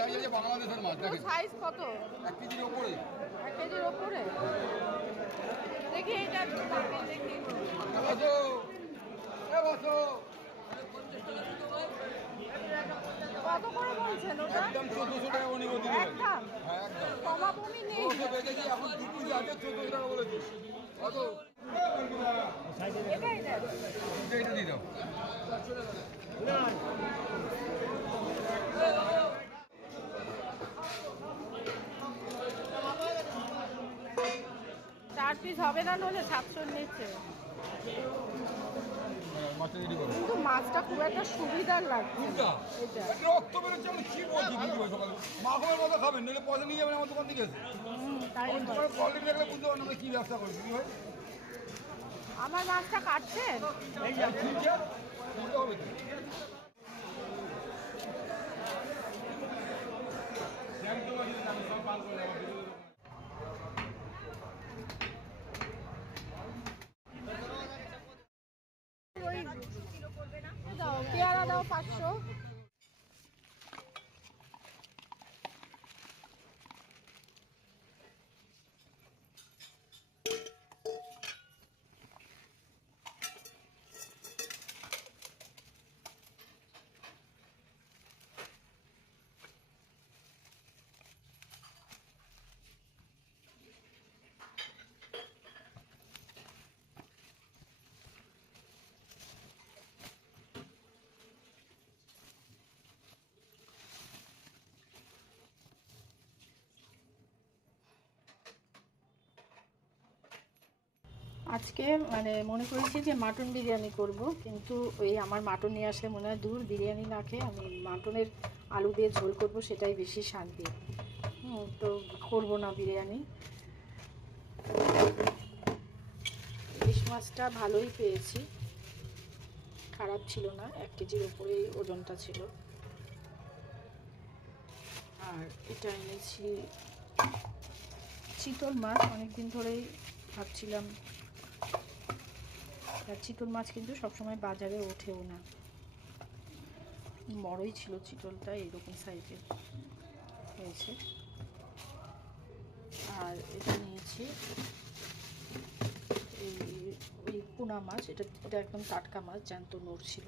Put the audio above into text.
Size আছে বাংলাদেশের মাছ দেখেন। সাইজ কত? 1 কেজির উপরে। 1 কেজির উপরে। দেখি এটা দেখি। বসো এ বসো। কত করে বলছেন ওটা? একদম 1400 টাকা নিব দিদি। একদম? হ্যাঁ একদম। কমাবমি নেই। ওকে বেচেছি এখন 2 কেজি আগে 1400 টাকা বলেছি। কত? এটাই দেন। এটা দিয়ে দাও। চার পিস হবে না নলে 700 নিচ্ছে। মাছটা রেডি করো। কিন্তু মাছটা খুব একটা সুবিধার লাগছে। কোনটা? এটা। রক্ত বেরোচ্ছে আমি কি বলছি ভিডিও সকালে। মাখনের মতো খাবেন নইলে পয়সা নিয়ে যাবেন আমার দোকান থেকে এসে। তাই হয়। তোমার কোয়ালিটি দেখলে বুঝতে পারবেন আমরা কি ব্যবসা করছি কি ভাই। আমার মাছটা কাটছেন? এই যে ফিউচার কোনটা হবে তো? দাও পেয়ারা দাও 500। আজকে মানে মনে করেছি যে মাটন বিরিয়ানি করব, কিন্তু ওই আমার মাটন নিয়ে আসলে মনে হয় দূর বিরিয়ানি না খেয়ে আমি মাটনের আলু দিয়ে ঝোল করব, সেটাই বেশি শান্তি। তো করব না বিরিয়ানি। ইলিশ মাছটা ভালোই পেয়েছি, খারাপ ছিল না, 1 কেজির উপরেই ওজনটা ছিল। আর এটা এনেছি চিতল মাছ, অনেকদিন ধরেই ভাবছিলাম। চিতল মাছ কিন্তু সবসময় বাজারে ওঠেও না, বড়ই ছিল চিতলটা, এইরকম সাইজের হয়েছে। আর এটা নিয়েছি ওই পোনা মাছ, এটা একদম টাটকা মাছ, জ্যান্ত নড়ছিল।